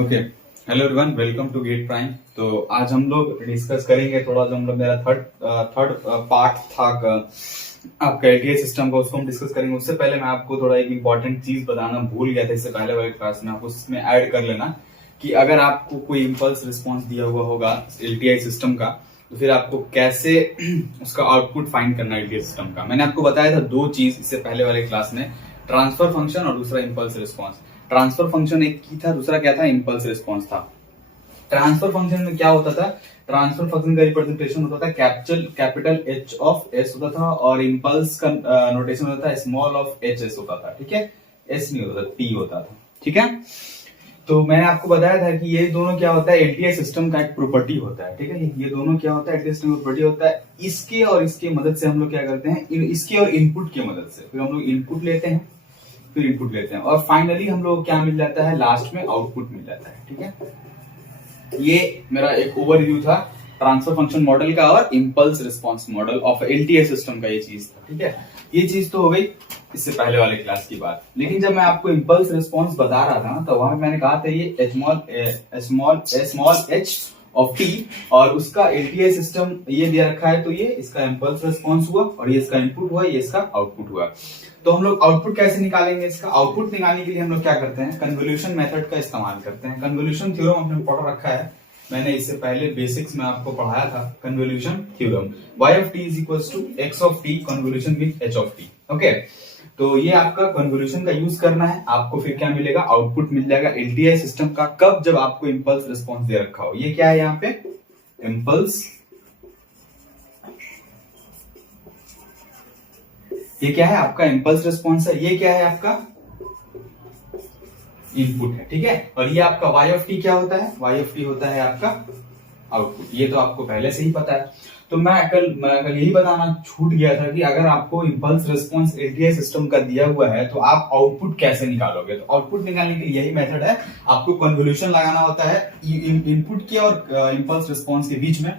Okay, hello everyone, welcome to Gate Prime. तो आज हम लोग डिस्कस करेंगे थोड़ा जो हम लोग मेरा थर्ड पार्ट था आपका एलटीआई सिस्टम का, उसको हम डिस्कस करेंगे। उससे पहले मैं आपको थोड़ा एक इंपॉर्टेंट चीज बताना भूल गया था इससे पहले वाले क्लास में, आपको उसमें ऐड कर लेना कि अगर आपको कोई इम्पल्स रिस्पॉन्स दिया हुआ होगा एलटीआई सिस्टम का, तो फिर आपको कैसे उसका आउटपुट फाइंड करना है एलटीआई सिस्टम का। मैंने आपको बताया था दो चीज इससे पहले वाले क्लास में, ट्रांसफर फंक्शन और दूसरा इम्पल्स रिस्पॉन्स। ट्रांसफर फंक्शन एक की था, दूसरा क्या था, इम्पल्स रिस्पॉन्स था। ट्रांसफर फंक्शन में क्या होता था, ट्रांसफर फंक्शन का रिप्रेजेंटेशन होता था कैपिटल एच ऑफ एस होता था, और इम्पल्स का नोटेशन होता था स्मॉल ऑफ एच एस होता था। ठीक है, एस नहीं होता था, टी होता था। ठीक है, तो मैंने आपको बताया था कि ये दोनों क्या होता है, एलटीआई सिस्टम का एक प्रॉपर्टी होता है। ठीक है, ये दोनों क्या होता है, एलटीआई सिस्टम का प्रॉपर्टी होता है। इसके और इसके मदद से हम लोग क्या करते हैं, इसके और इनपुट की मदद से फिर हम लोग इनपुट लेते हैं, फिर इनपुट लेते हैं, और फाइनली हम लोग क्या मिल जाता है, लास्ट में आउटपुट मिल जाता है। ठीक है, ये मेरा एक ओवरव्यू था ट्रांसफर फंक्शन मॉडल का और impulse response model of LTI system का, ये चीज था। ठीक है, ये चीज तो हो गई इससे पहले वाले क्लास की बात। लेकिन जब मैं आपको इंपल्स रिस्पांस बता रहा था ना, तो वहां मैंने कहा था ये स्मॉल एच ऑफ टी, और उसका एलटीआई सिस्टम ये दिया रखा है, तो ये इसका इंपल्स रिस्पांस हुआ, और ये इसका इनपुट हुआ, ये इसका आउटपुट हुआ। तो हम लोग आउटपुट कैसे निकालेंगे, इसका आउटपुट निकालने के लिए हम लोग क्या करते हैं, कन्वोल्यूशन मेथड का इस्तेमाल करते हैं। कन्वोल्यूशन थ्योरम हमने पढ़ रखा है, मैंने इससे पहले बेसिक्स में आपको पढ़ाया था convolution theorem. y of t is equals to x of t convolution with h of t। Okay, तो ये आपका कन्वोल्यूशन का यूज करना है, आपको फिर क्या मिलेगा, आउटपुट मिल जाएगा एलटीआई सिस्टम का। कब, जब आपको इंपल्स रिस्पॉन्स दे रखा हो। ये क्या है यहाँ पे, इंपल्स, ये क्या है आपका इंपल्स रिस्पॉन्स है, ये क्या है आपका इनपुट है। ठीक है, और ये आपका y ऑफ टी क्या होता है, y ऑफ टी होता है आपका आउटपुट। ये तो आपको पहले से ही पता है। तो मैं कल यही बताना छूट गया था कि अगर आपको इंपल्स रिस्पॉन्स एलटीआई सिस्टम का दिया हुआ है, तो आप आउटपुट कैसे निकालोगे। तो आउटपुट निकालने के लिए यही मेथड है, आपको कन्वोल्यूशन लगाना होता है इनपुट के और इंपल्स रिस्पॉन्स के बीच में।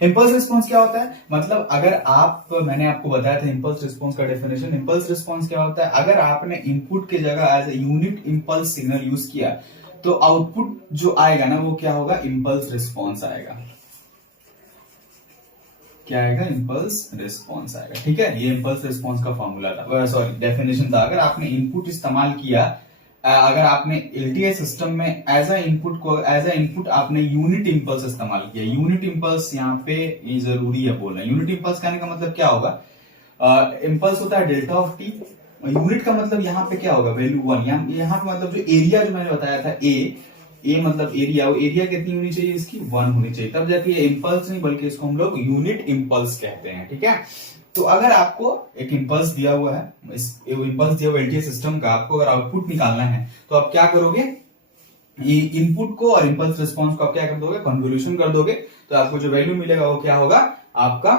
इंपल्स रिस्पॉन्स क्या होता है, मतलब अगर आप, मैंने आपको बताया था इंपल्स रिस्पॉन्स का डेफिनेशन। इंपल्स रिस्पॉन्स क्या होता है, अगर आपने इनपुट की जगह as a unit impulse signal use किया, तो आउटपुट जो आएगा ना, वो क्या होगा, इंपल्स रिस्पॉन्स आएगा। क्या आएगा, इंपल्स रिस्पॉन्स आएगा। ठीक है, ये इंपल्स रिस्पॉन्स का फॉर्मूला था, सॉरी डेफिनेशन था। अगर आपने इनपुट इस्तेमाल किया, अगर आपने एलटीआई सिस्टम में एज अ इनपुट आपने यूनिट इंपल्स इस्तेमाल किया। यूनिट इंपल्स यहाँ पे ये जरूरी है बोलना। यूनिट इंपल्स कहने का मतलब क्या होगा, इंपल्स होता है डेल्टा ऑफ टी, यूनिट का मतलब यहाँ पे क्या होगा, वैल्यू 1। यहाँ पे मतलब जो एरिया जो मैंने बताया था, ए मतलब एरिया, वो एरिया कितनी होनी चाहिए, इसकी 1 होनी चाहिए, तब जाके ये इंपल्स नहीं बल्कि इसको हम लोग यूनिट इंपल्स कहते हैं। ठीक है, तो अगर आपको एक इंपल्स दिया हुआ है, इंपल्स दिया हुआ एलटीआई सिस्टम का, आपको अगर आउटपुट निकालना है, तो आप क्या करोगे, इनपुट को और इंपल्स रिस्पॉन्स को आप क्या कर दोगे, कन्वोल्यूशन कर दोगे, तो आपको जो वैल्यू मिलेगा वो क्या होगा, आपका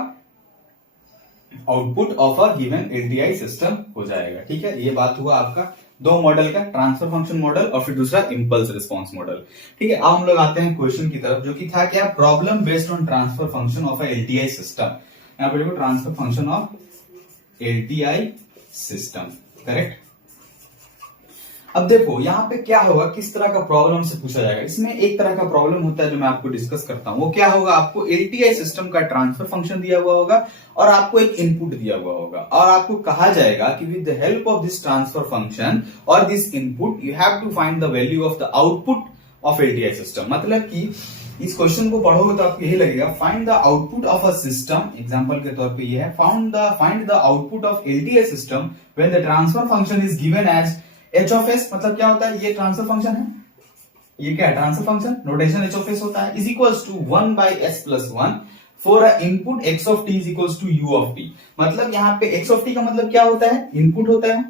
output of a given LTI system हो जाएगा। ठीक है, ये बात हुआ आपका दो मॉडल का, ट्रांसफर फंक्शन मॉडल और फिर दूसरा इंपल्स रिस्पॉन्स मॉडल। ठीक है, अब हम लोग आते हैं क्वेश्चन की तरफ, जो कि था क्या, problem based on transfer function of a LTI system. यहाँ पर देखो, transfer function of LTI system, correct. अब देखो यहाँ पे क्या होगा, किस तरह का प्रॉब्लम से पूछा जाएगा। इसमें एक तरह का प्रॉब्लम होता है जो मैं आपको डिस्कस करता हूं। वो क्या होगा, आपको एलटीआई सिस्टम का ट्रांसफर फंक्शन दिया हुआ होगा और आपको एक इनपुट दिया हुआ होगा, और आपको कहा जाएगा कि with the help of this transfer function और this input you have to find the value of the output of LTI system. मतलब कि इस क्वेश्चन को पढ़ोगे तो आपको यही लगेगा, find the output of a system. Example के तौर पे ये है, find the output of LTI system when the transfer function is given as H of s. मतलब क्या होता है, ये ट्रांसफर फंक्शन है, ये क्या है, transfer function, notation H of s होता है, is equals to 1 by s plus 1 for a input x of t is equals to u of t. मतलब यहाँ पे एक्स ऑफ टी का मतलब क्या होता है, इनपुट होता है।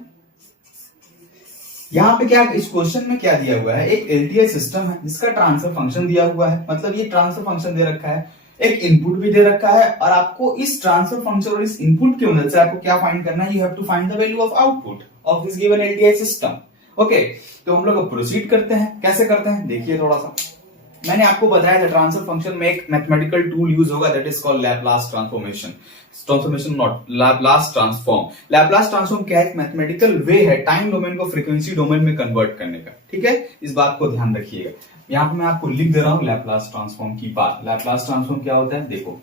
यहाँ पे क्या, इस क्वेश्चन में क्या दिया हुआ है, एक एलटीआई सिस्टम है जिसका ट्रांसफर फंक्शन दिया हुआ है, मतलब ये ट्रांसफर फंक्शन दे रखा है, एक इनपुट भी दे रखा है, और आपको इस ट्रांसफर फंक्शन और इस इनपुट की मदद से आपको क्या फाइंड करना है, you have to find the value of output of this given LTI system. Okay, तो हम लोग प्रोसीड करते हैं, कैसे करते हैं देखिए थोड़ा सा। मैंने आपको बताया था ट्रांसफर फंक्शन में एक मैथमेटिकल टूल यूज होगा, that is called Laplace transformation not Laplace transform. Laplace transform क्या है? मैथमेटिकल वे है टाइम डोमेन को फ्रीक्वेंसी डोमेन में कन्वर्ट करने का। ठीक है, इस बात को ध्यान रखिएगा। यहाँ पे मैं आपको लिख दे रहा हूं लैपलास ट्रांसफॉर्म की बात। लैपलास ट्रांसफॉर्म क्या होता है? देखो,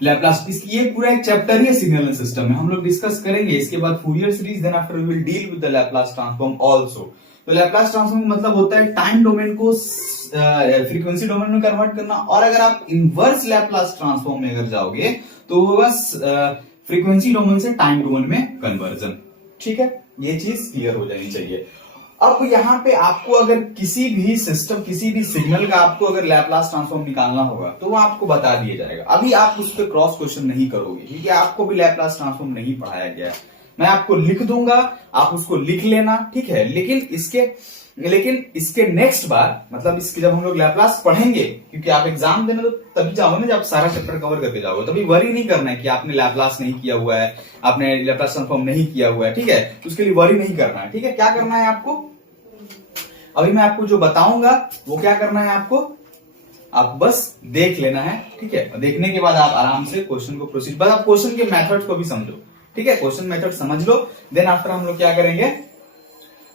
लैपलास, ये पूरा एक चैप्टर ही है सिग्नल सिस्टम में, हम लोग डिस्कस करेंगे। इसके बाद Fourier series, then after we will deal with the Laplace transform also. तो लैपलास ट्रांसफॉर्म मतलब होता है टाइम डोमेन को फ्रीक्वेंसी डोमेन में कन्वर्ट करना। और अगर आप इनवर्स लैपलास ट्रांसफॉर्म में अगर जाओगे तो वो बस फ्रीक्वेंसी डोमेन से टाइम डोमेन में कन्वर्जन। ठीक है, ये चीज क्लियर हो जानी चाहिए। अब यहाँ पे आपको अगर किसी भी सिस्टम, किसी भी सिग्नल का आपको अगर लैपलास ट्रांसफॉर्म निकालना होगा तो वो आपको बता दिया जाएगा। अभी आप उस पर क्रॉस क्वेश्चन नहीं करोगे क्योंकि आपको भी लैपलास ट्रांसफॉर्म नहीं पढ़ाया गया है। मैं आपको लिख दूंगा, आप उसको लिख लेना, ठीक है। लेकिन इसके नेक्स्ट बार, मतलब इसके जब हम लोग लैपलास पढ़ेंगे, क्योंकि आप एग्जाम देने तो तभी जाओगे ना जब सारा चैप्टर कवर करके जाओगे, तभी वरी नहीं करना है कि आपने लैपलास नहीं किया हुआ है, आपने लैपलास ट्रांसफॉर्म नहीं किया हुआ है। ठीक है, तो उसके लिए वरी नहीं करना है। ठीक है, क्या करना है आपको, अभी मैं आपको जो बताऊंगा वो क्या करना है आपको, आप बस देख लेना है। ठीक है, देखने के बाद आप आराम से क्वेश्चन को प्रोसीड, बस आप क्वेश्चन के मेथड को भी समझो। ठीक है, क्वेश्चन मेथड समझ लो, देन आफ्टर हम लोग क्या करेंगे,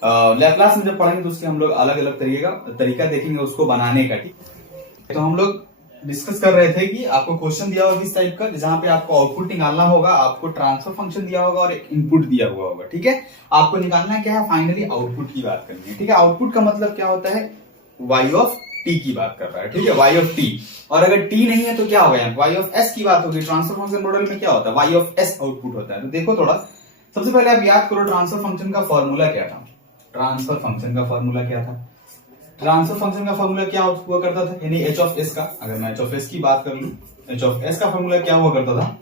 लैपलास में जब पढ़ेंगे तो उसके हम लोग अलग अलग तरीका देखेंगे उसको बनाने का। ठीक, तो हम लोग डिस्कस कर रहे थे कि आपको क्वेश्चन दिया होगा किस टाइप का, जहां पे आपको आउटपुट निकालना होगा, आपको ट्रांसफर फंक्शन दिया होगा और एक इनपुट दिया हुआ होगा। ठीक है, आपको निकालना क्या है, फाइनली आउटपुट की बात करनी है। ठीक है, आउटपुट का मतलब क्या होता है, y ऑफ t की बात कर रहा है। ठीक है, y ऑफ t, और अगर t नहीं है तो क्या होगा, y ऑफ s की बात होगी। ट्रांसफर फंक्शन मॉडल में क्या होता है, y ऑफ s आउटपुट होता है। तो देखो थोड़ा, सबसे पहले आप याद करो ट्रांसफर फंक्शन का फॉर्मूला क्या था। ट्रांसफर फंक्शन का फॉर्मूला क्या था, ट्रांसफर फंक्शन का फॉर्मूला क्या हुआ करता था, यानी h ऑफ s का, अगर मैं h ऑफ s की बात कर लूं, h ऑफ s का फॉर्मूला क्या हुआ करता था,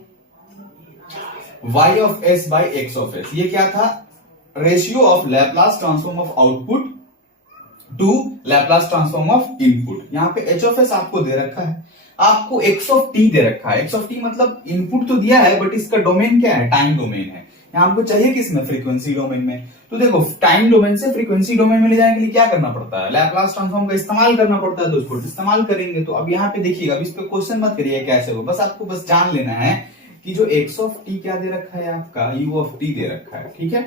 y of s by x of s। ये क्या था, ratio of Laplace transform of output to Laplace transform of input. यहाँ पे h ऑफ s आपको दे रखा है, आपको x ऑफ t दे रखा है। x ऑफ t मतलब इनपुट तो दिया है, बट इसका डोमेन क्या है, टाइम डोमेन है। यहाँ हमको चाहिए किसमें, फ्रीक्वेंसी डोमेन में। तो देखो, टाइम डोमेन से फ्रीक्वेंसी डोमेन में ले जाने के लिए क्या करना पड़ता है, लैपलास ट्रांसफॉर्म का इस्तेमाल करना पड़ता है। तो उसको इस्तेमाल करेंगे। तो अब यहाँ पे देखिएगा, अब इस पे क्वेश्चन मत करिए कैसे हो, बस आपको बस जान लेना है कि जो x ऑफ t क्या दे रखा है आपका, u ऑफ t दे रखा है। ठीक है,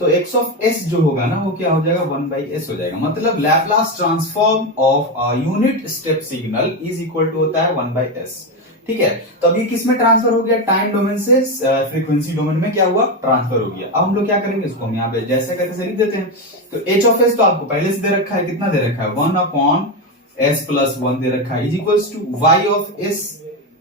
तो x ऑफ s जो होगा ना वो क्या हो जाएगा, 1/s हो जाएगा। मतलब Laplace transform of unit step signal is equal to होता है 1/s। ठीक है, तो अब ये किस में ट्रांसफर हो गया, टाइम डोमेन से फ्रीक्वेंसी डोमेन में क्या हुआ, ट्रांसफर हो गया। अब हम लोग क्या करेंगे, इसको हम यहाँ पे जैसे करके से लिख देते हैं। तो h ऑफ s तो आपको पहले से दे रखा है, कितना दे रखा है, 1/s प्लस 1 दे रखा है, is equals to y of s।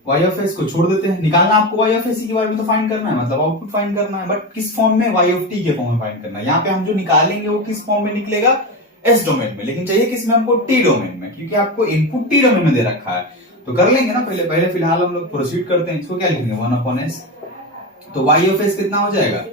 y of s को छोड़ देते हैं, निकालना आपको y ऑफ s के बारे में तो फाइंड करना है, मतलब आउटपुट फाइंड करना है, बट किस फॉर्म में, y ऑफ t के फॉर्म में फाइंड करना है। यहाँ पे हम जो निकालेंगे वो किस फॉर्म में निकलेगा, s डोमेन में, लेकिन चाहिए किसमें हमको, t डोमेन में, क्योंकि आपको इनपुट t डोमेन में दे रखा है। तो कर लेंगे ना, पहले फिलहाल हम लोग प्रोसीड करते हैं। इसको क्या लिखेंगे, 1/s। तो y ऑफ s कितना हो जाएगा,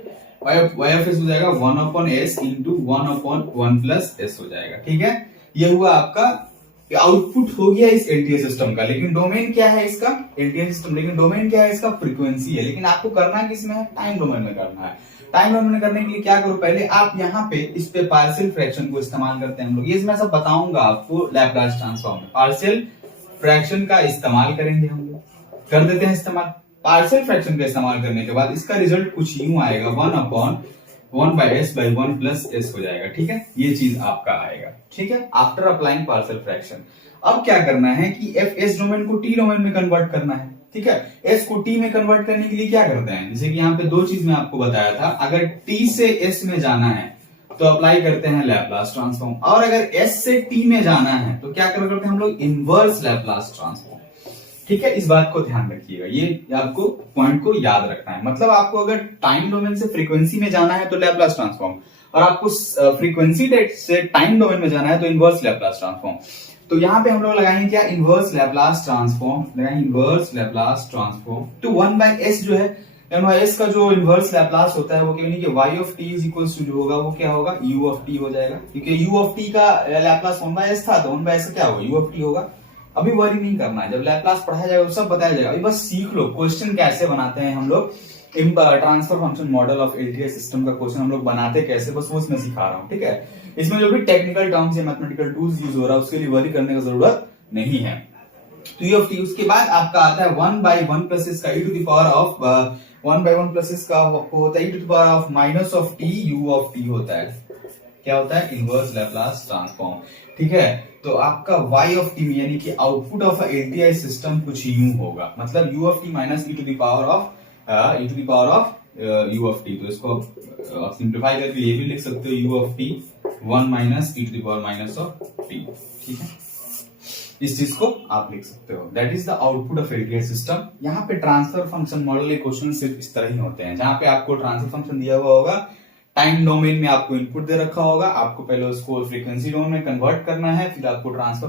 y ऑफ s हो जाएगा 1/s इंटू 1/1 प्लस s हो जाएगा। ठीक है, ये हुआ आपका आउटपुट हो गया इस एलटीए सिस्टम का। लेकिन डोमेन क्या है इसका, एलटीए सिस्टम, लेकिन डोमेन क्या है इसका, फ्रीक्वेंसी है। लेकिन आपको करना किसमें है, टाइम डोमेन में करना है। टाइम डोमेन में करने के लिए क्या करो, पहले आप यहाँ पे इस पे पार्शियल फ्रैक्शन को इस्तेमाल करते हैं हम लोग। ये मैं सब बताऊंगा आपको लैपलास ट्रांसफॉर्म में। पार्शियल फ्रैक्शन का इस्तेमाल करेंगे हम लोग, कर देते हैं इस्तेमाल। पार्शियल फ्रैक्शन का इस्तेमाल करने के बाद इसका रिजल्ट कुछ यूं आएगा, 1/1/s/1 प्लस s हो जाएगा। ठीक है, ये चीज आपका आएगा। ठीक है, आफ्टर अप्लाइंग पार्शियल फ्रैक्शन। अब क्या करना है कि s डोमेन को t डोमेन में कन्वर्ट करना है। ठीक है, s को t में कन्वर्ट करने के लिए क्या करते हैं, जैसे कि यहाँ पे दो चीज मैं आपको बताया था। अगर t से s में जाना है तो अप्लाई करते हैं लैपलास ट्रांसफॉर्म, और अगर s से t में जाना है तो क्या करते हैं हम लोग, इनवर्स लैपलास ट्रांसफॉर्म। ठीक है, इस बात को ध्यान रखिएगा, ये आपको पॉइंट को याद रखना है। मतलब आपको अगर टाइम डोमेन से फ्रीक्वेंसी में जाना है तो लैपलास ट्रांसफॉर्म, और आपको फ्रीक्वेंसी से टाइम डोमेन में जाना है तो इनवर्स लैपलास ट्रांसफॉर्म। तो यहाँ पे हम लोग लगाएंगे क्या, इनवर्स लैपलास ट्रांसफॉर्म, लगाएंगे इनवर्स लैपलास ट्रांसफॉर्म। तो 1/s जो है, s का जो इनवर्स लैपलास होता है वो क्या, कि y of t is equals to जो होगा वो क्या होगा, u ऑफ t हो जाएगा। क्योंकि u ऑफ t का लैपलास 1/s था, तो 1/s का क्या होगा, u ऑफ t होगा। अभी वरी नहीं करना है, जब लैपलास पढ़ाया जाएगा तो सब बताया जाएगा। अभी बस सीख लो क्वेश्चन कैसे बनाते हैं हम लोग, transfer function model of LTI system का क्वेश्चन हम लोग बनाते कैसे, बस वो इसमें सिखा रहा हूँ, ठीक है। इसमें जो भी टेक्निकल टर्म्स या मैथमेटिकल टूल्स यूज हो रहा है उसके लिए वरी करने की जरूरत नहीं है। तो यू ऑफ टी, उसके बाद आपका आता है 1/1 प्लस इसका e to the power of 1/1 plus इसका होता है e to the power of minus of t u of t होता है। क्या होता है? इनवर्स लैप्लास ट्रांसफॉर्म, ठीक है। तो आपका y ऑफ टी यानी कि आउटपुट ऑफ एलटीआई सिस्टम कुछ यूं होगा, मतलब u of t minus e to the power of u of t. तो इसको सिंप्लीफाई करके ये भी लिख सकते हो u of t 1 minus e to the power minus of t, ठीक है। इस चीज को आप लिख सकते हो, that is the output of LTI system. यहाँ पे ट्रांसफर फंक्शन मॉडल के क्वेश्चन सिर्फ इस तरह ही होते हैं, जहां पे आपको ट्रांसफर फंक्शन दिया हुआ होगा, टाइम डोमेन में आपको इनपुट दे रखा होगा, आपको पहले उसको फ्रीक्वेंसी डोमेन में कन्वर्ट करना है, फिर आपको ट्रांसफर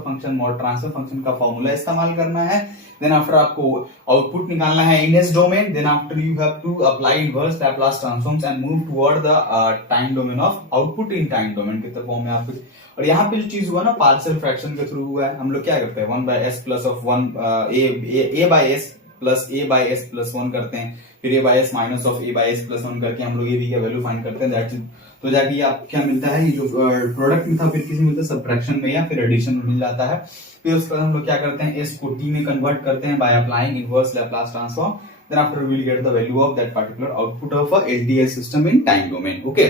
फंक्शन का फॉर्मूला इस्तेमाल करना है, देन आफ्टर आपको आउटपुट निकालना है in S domain, then after you have to apply inverse Laplace transforms and move toward the time domain of output in time domain के फॉर्म में आपको। और यहाँ पे जो चीज हुआ ना पार्शियल फ्रैक्शन के थ्रू हुआ है, हम लोग क्या करते हैं 1/s plus of 1 a by s plus a by s plus 1 करते हैं, फिर a by s minus of a by s plus 1 करके हम लोग ये भी का वैल्यू फाइंड करते हैं, दैट इज। तो जाके ये आप क्या मिलता है, ये जो प्रोडक्ट में था फिर किसी मिलता है सबट्रैक्शन में या फिर एडिशन में मिल जाता है। फिर उसके बाद हम लोग क्या करते हैं, s को t में कन्वर्ट करते हैं by applying inverse Laplace transform, then after we will get the value of that particular output of a LTI system in time domain, okay.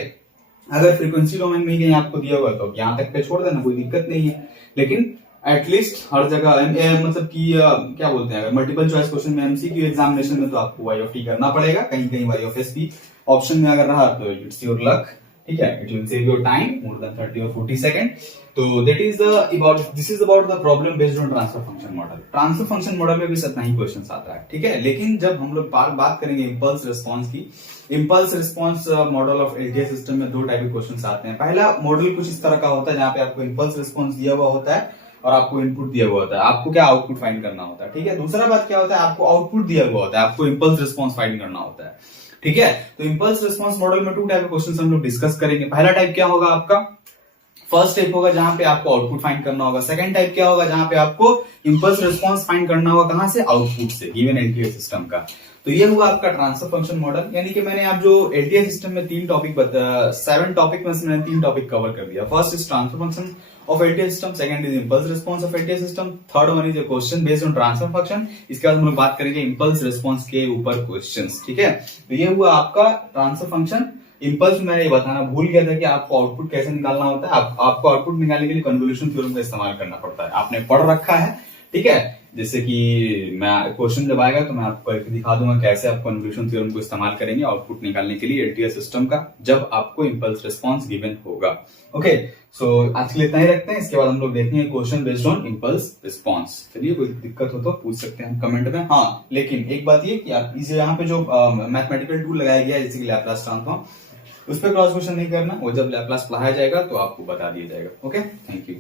अगर फ्रीक्वेंसी डोमेन में कहीं आपको दिया हुआ तो यहाँ तक पे छोड़ देना, कोई दिक्कत नहीं है, लेकिन एटलीस्ट हर जगह मतलब कि क्या बोलते हैं, अगर मल्टीपल चॉइस क्वेश्चन में एमसीक्यू एग्जामिनेशन में तो आपको वाई ऑफ टी करना पड़ेगा, कहीं कहीं वाई ऑफ एस भी ऑप्शन में अगर रहा तो इट्स योर लक, ठीक है, it will save your time more than 30 और 40 सेकंड। तो that is this is about the problem based on transfer function model. Transfer function model में भी इतना ही क्वेश्चन आता है, ठीक है। लेकिन जब हम लोग बात करेंगे इंपल्स रिस्पॉन्स की, impulse response model of LTI system में दो टाइप के क्वेश्चन आते हैं। पहला मॉडल कुछ इस तरह का होता है जहां पे आपको इंपल्स रिस्पॉन्स दिया हुआ होता है और आपको इनपुट दिया हुआ होता है, आपको क्या आउटपुट फाइंड करना होता है, ठीक है। दूसरा बात क्या होता है, आपको आउटपुट दिया हुआ होता है, आपको इंपल्स रिस्पॉन्स फाइंड करना होता है, ठीक है। तो इंपल्स रिस्पॉन्स मॉडल में टू टाइप के क्वेश्चन हम लोग डिस्कस करेंगे। पहला टाइप क्या होगा आपका, फर्स्ट टाइप होगा जहां पे आपको आउटपुट फाइंड करना होगा। सेकंड टाइप क्या होगा, जहां पे आपको इंपल्स रिस्पॉन्स फाइंड करना होगा, कहां से, आउटपुट से, गिवन एलटीआई सिस्टम का। तो ये हुआ आपका ट्रांसफर फंक्शन मॉडल, यानी कि मैंने आप जो एलटीआई सिस्टम में 7 टॉपिक में से मैंने 3 टॉपिक कवर कर दिया। First is transfer function of LTI system, second is impulse response of LTI system, third one is a question based on transfer function. इसके बाद हम लोग बात करेंगे इंपल्स रिस्पॉन्स के ऊपर क्वेश्चंस, ठीक है। तो ये हुआ आपका ट्रांसफर फंक्शन। इंपल्स मैंने ये बताना भूल गया था कि आपको आउटपुट कैसे निकालना होता है। आपको आउटपुट निकालने के लिए कन्वोल्यूशन थ्योरम का इस्तेमाल करना पड़ता है, आपने पढ़ रखा है, ठीक है। जैसे कि मैं क्वेश्चन जब आएगा तो मैं आपको करके दिखा दूंगा कैसे आप कन्वोल्यूशन थ्योरम को इस्तेमाल करेंगे आउटपुट निकालने के लिए एलटीआई सिस्टम का, जब आपको इंपल्स रिस्पॉन्स गिवन होगा, ओके। सो आज के लिए इतना ही रखते हैं, इसके बाद हम लोग देखेंगे question based on impulse response. चलिए, कोई दिक्कत हो तो पूछ सकते हैं कमेंट में। हाँ, लेकिन एक बात ये कि आप इसे यहाँ पे जो मैथमेटिकल टूल लगाया गया है जैसे कि लैप्लास ट्रांसफॉर्म, उस पर क्रॉस क्वेश्चन नहीं करना, वो जब लैप्लास पढ़ाया जाएगा तो आपको बता दिया जाएगा, ओके। Thank you.